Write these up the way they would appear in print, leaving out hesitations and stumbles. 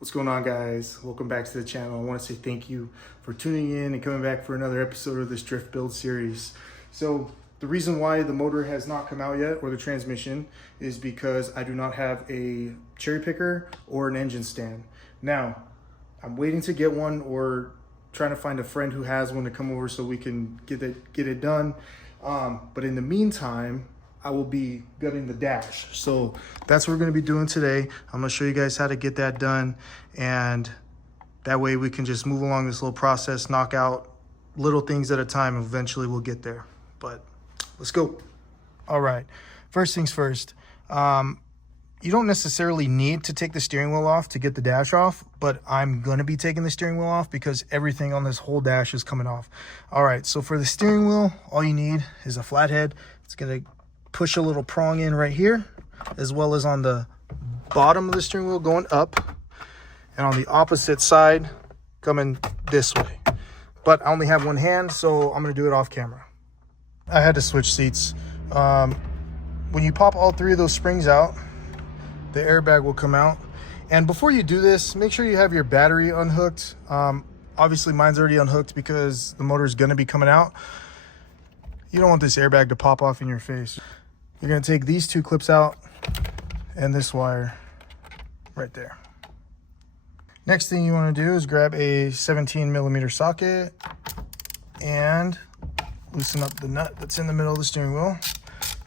What's going on, guys? Welcome back to the channel. I want to say thank you for tuning in and coming back for another episode of this drift build series. So the reason why the motor has not come out yet, or the transmission, is because I do not have a cherry picker or an engine stand. Now, I'm waiting to get one, or trying to find a friend who has one to come over so we can get it done. But in the meantime, I will be gutting the dash. So that's what we're gonna be doing today. I'm gonna show you guys how to get that done. And that way we can just move along this little process, knock out little things at a time, and eventually we'll get there. But let's go. All right, first things first. You don't necessarily need to take the steering wheel off to get the dash off, but I'm gonna be taking the steering wheel off because everything on this whole dash is coming off. All right, so for the steering wheel, all you need is a flathead. It's gonna push a little prong in right here, as well as on the bottom of the steering wheel going up, and on the opposite side coming this way. But I only have one hand, so I'm gonna do it off camera. I had to switch seats. When you pop all three of those springs out, the airbag will come out. And before you do this, make sure you have your battery unhooked. Obviously mine's already unhooked because the motor is gonna be coming out. You don't want this airbag to pop off in your face. You're gonna take these two clips out and this wire right there. Next thing you wanna do is grab a 17mm socket and loosen up the nut that's in the middle of the steering wheel.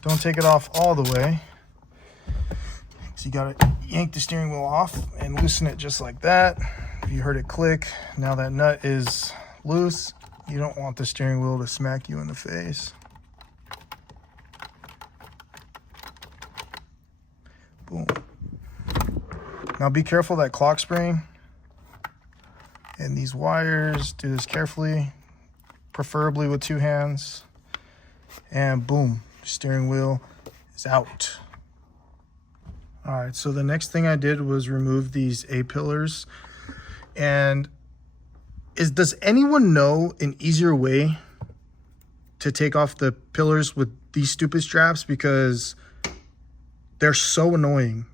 Don't take it off all the way. So you gotta yank the steering wheel off and loosen it just like that. If you heard it click, now that nut is loose. You don't want the steering wheel to smack you in the face. Boom. Now be careful that clock spring and these wires. Do this carefully, preferably with two hands. And boom, steering wheel is out. All right, so the next thing I did was remove these A-pillars. And does anyone know an easier way to take off the pillars with these stupid straps? Because they're so annoying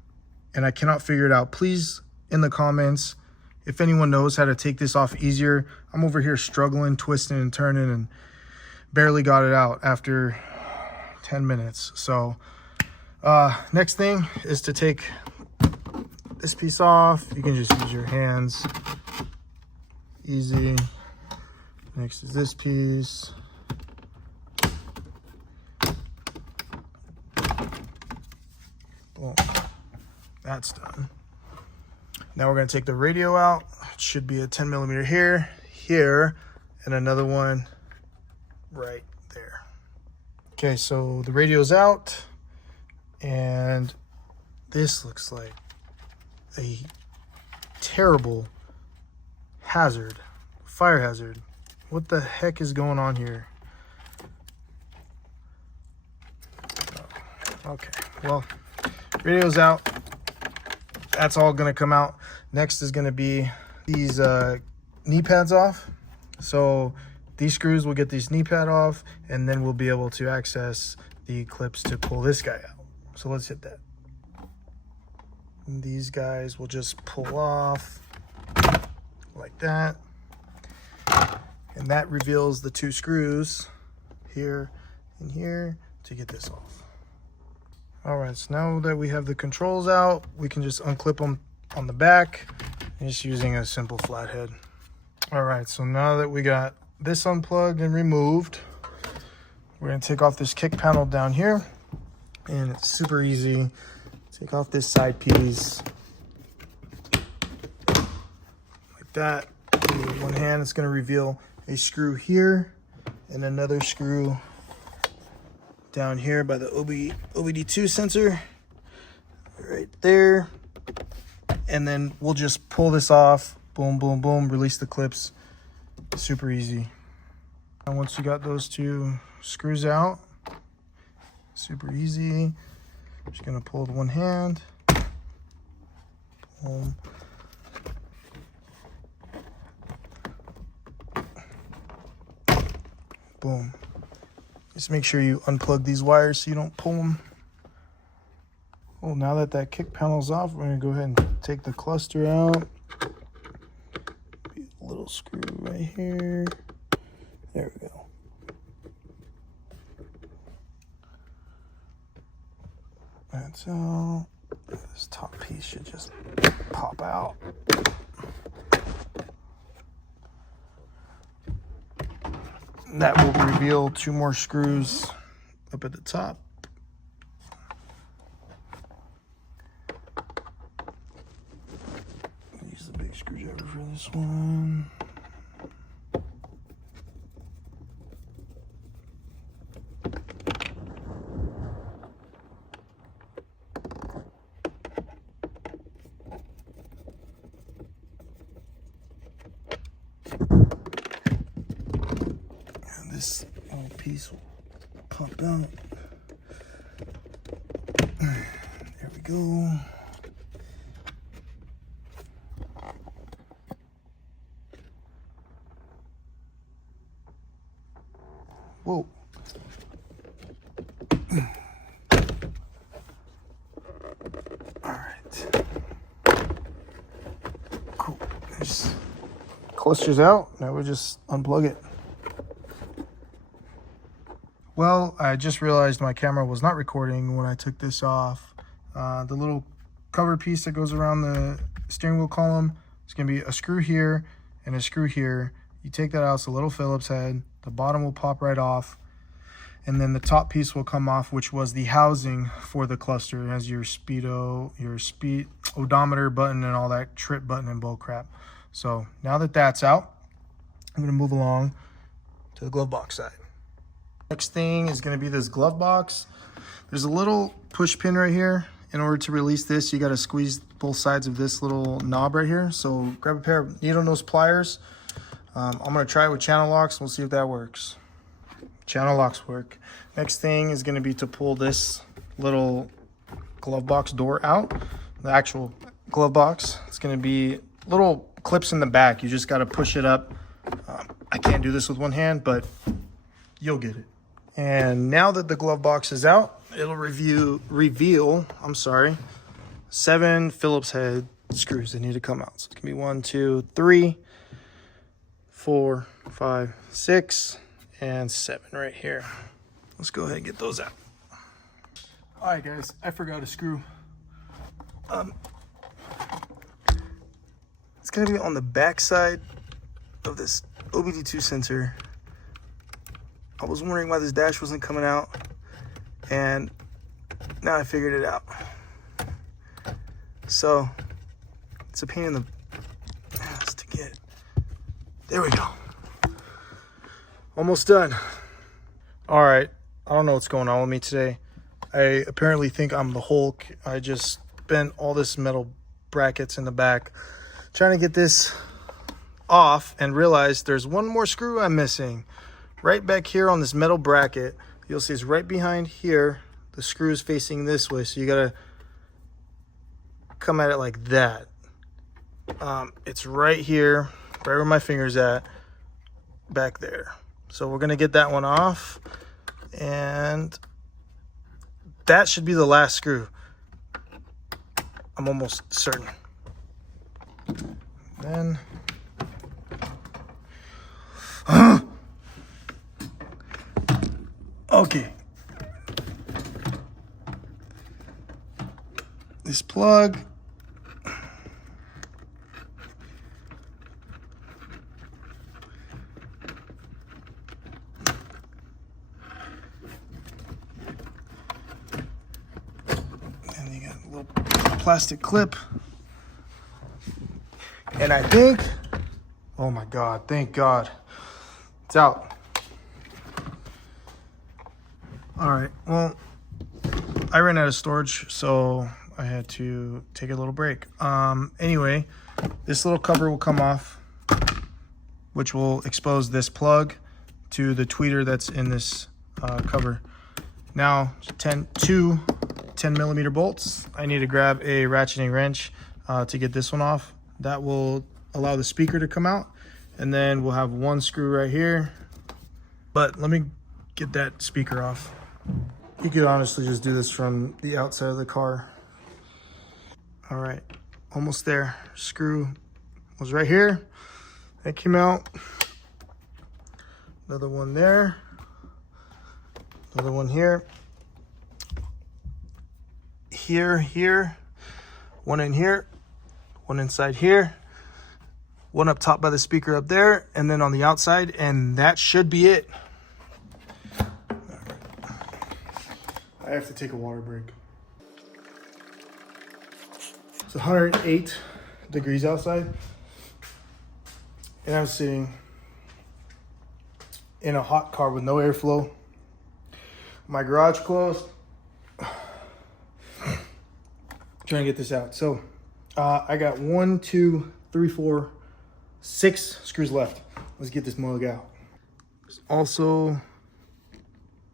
and I cannot figure it out. Please, in the comments, if anyone knows how to take this off easier. I'm over here struggling, twisting and turning, and barely got it out after 10 minutes. So next thing is to take this piece off. You can just use your hands. Easy. Next is this piece. Boom. That's done. Now we're going to take the radio out. It should be a 10mm here, and another one right there. Okay, so the radio's out, and this looks like a terrible hazard, fire hazard. What the heck is going on here? Okay, well, radio's out. That's all gonna come out. Next is gonna be these knee pads off. So these screws will get these knee pad off, and then we'll be able to access the clips to pull this guy out. So let's hit that. And these guys will just pull off like that. And that reveals the two screws here and here to get this off. All right, so now that we have the controls out, we can just unclip them on the back, just using a simple flathead. All right, so now that we got this unplugged and removed, we're gonna take off this kick panel down here, and it's super easy. Take off this side piece, like that. With one hand, it's gonna reveal a screw here, and another screw down here by the OBD2 sensor right there. And then we'll just pull this off. Boom, boom, boom, release the clips. Super easy. And once you got those two screws out, super easy. Just gonna pull with one hand. Boom. Boom. Just make sure you unplug these wires so you don't pull them. Well, now that that kick panel's off, we're gonna go ahead and take the cluster out. little screw right here. There we go. That's all. This top piece should just pop out. That will reveal 2 more screws up at the top. Use the big screwdriver for this one. This little piece will pop out. There we go. Whoa. All right. Cool. There's clusters out. Now we just unplug it. Well, I just realized my camera was not recording when I took this off. The little cover piece that goes around the steering wheel column, it's going to be a screw here and a screw here. You take that out, it's a little Phillips head. The bottom will pop right off. And then the top piece will come off, which was the housing for the cluster. It has your speed odometer button and all that trip button and bull crap. So now that that's out, I'm going to move along to the glove box side. Next thing is going to be this glove box. There's a little push pin right here. In order to release this, you got to squeeze both sides of this little knob right here. So grab a pair of needle nose pliers. I'm going to try it with channel locks. We'll see if that works. Channel locks work. Next thing is going to be to pull this little glove box door out. The actual glove box. It's going to be little clips in the back. You just got to push it up. I can't do this with one hand, but you'll get it. And now that the glove box is out, it'll reveal 7 Phillips head screws that need to come out. So it's gonna be 1, 2, 3, 4, 5, 6, and 7 right here. Let's go ahead and get those out. All right, guys, I forgot a screw. It's gonna be on the back side of this OBD2 sensor. I was wondering why this dash wasn't coming out, and now I figured it out. So it's a pain in the ass to get. There we go. Almost done. All right, I don't know what's going on with me today. I apparently think I'm the Hulk. I just bent all this metal brackets in the back trying to get this off and realized there's one more screw I'm missing. Right back here on this metal bracket, you'll see it's right behind here. The screw is facing this way, so you gotta come at it like that. It's right here, right where my finger's at, back there. So we're gonna get that one off, and that should be the last screw. I'm almost certain. Then okay. This plug. And you got a little plastic clip. And I think, oh my God, thank God, it's out. All right, well, I ran out of storage, so I had to take a little break. Anyway, this little cover will come off, which will expose this plug to the tweeter that's in this cover. Now, two 10 millimeter bolts. I need to grab a ratcheting wrench to get this one off. That will allow the speaker to come out, and then we'll have one screw right here. But let me get that speaker off. You could honestly just do this from the outside of the car. All right, almost there. Screw was right here. That came out. Another one there. Another one here. Here. One in here. One inside here. One up top by the speaker up there. And then on the outside. And that should be it. I have to take a water break. It's 108 degrees outside. And I'm sitting in a hot car with no airflow. My garage closed. Trying to get this out. So I got 1, 2, 3, 4, 6 screws left. Let's get this mug out. There's also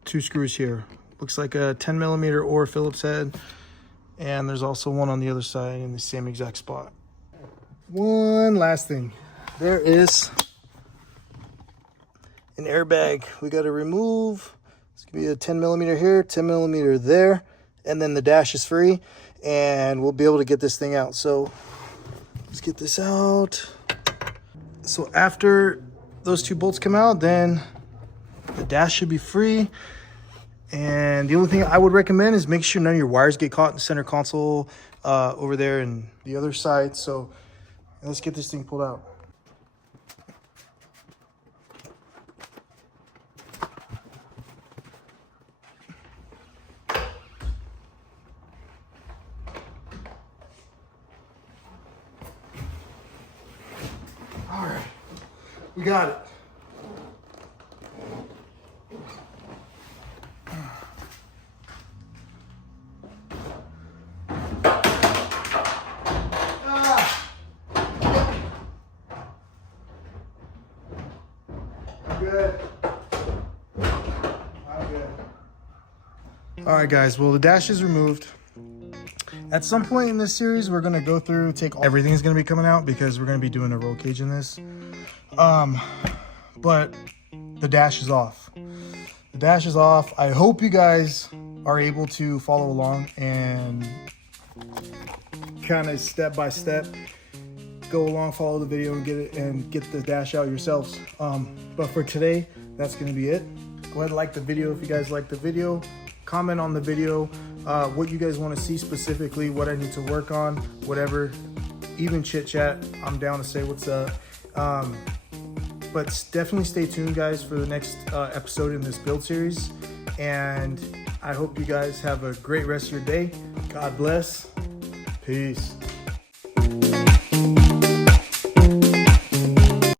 2 screws here. Looks like a 10 millimeter or Phillips head. And there's also one on the other side in the same exact spot. One last thing. There is an airbag we got to remove. It's going to be a 10 millimeter here, 10 millimeter there. And then the dash is free. And we'll be able to get this thing out. So let's get this out. So after those 2 bolts come out, then the dash should be free. And the only thing I would recommend is make sure none of your wires get caught in the center console over there and the other side. So let's get this thing pulled out. All right, we got it. Good. I'm good. All right, guys. Well, the dash is removed. At some point in this series, we're gonna go through, everything's gonna be coming out because we're gonna be doing a roll cage in this. But the dash is off. The dash is off. I hope you guys are able to follow along and kind of step by step go along, follow the video, and get the dash out yourselves. But for today, that's gonna be it. Go ahead and like the video if you guys like the video. Comment on the video what you guys want to see specifically, what I need to work on, whatever. Even chit chat, I'm down to say what's up. But definitely stay tuned, guys, for the next episode in this build series. And I hope you guys have a great rest of your day. God bless. Peace.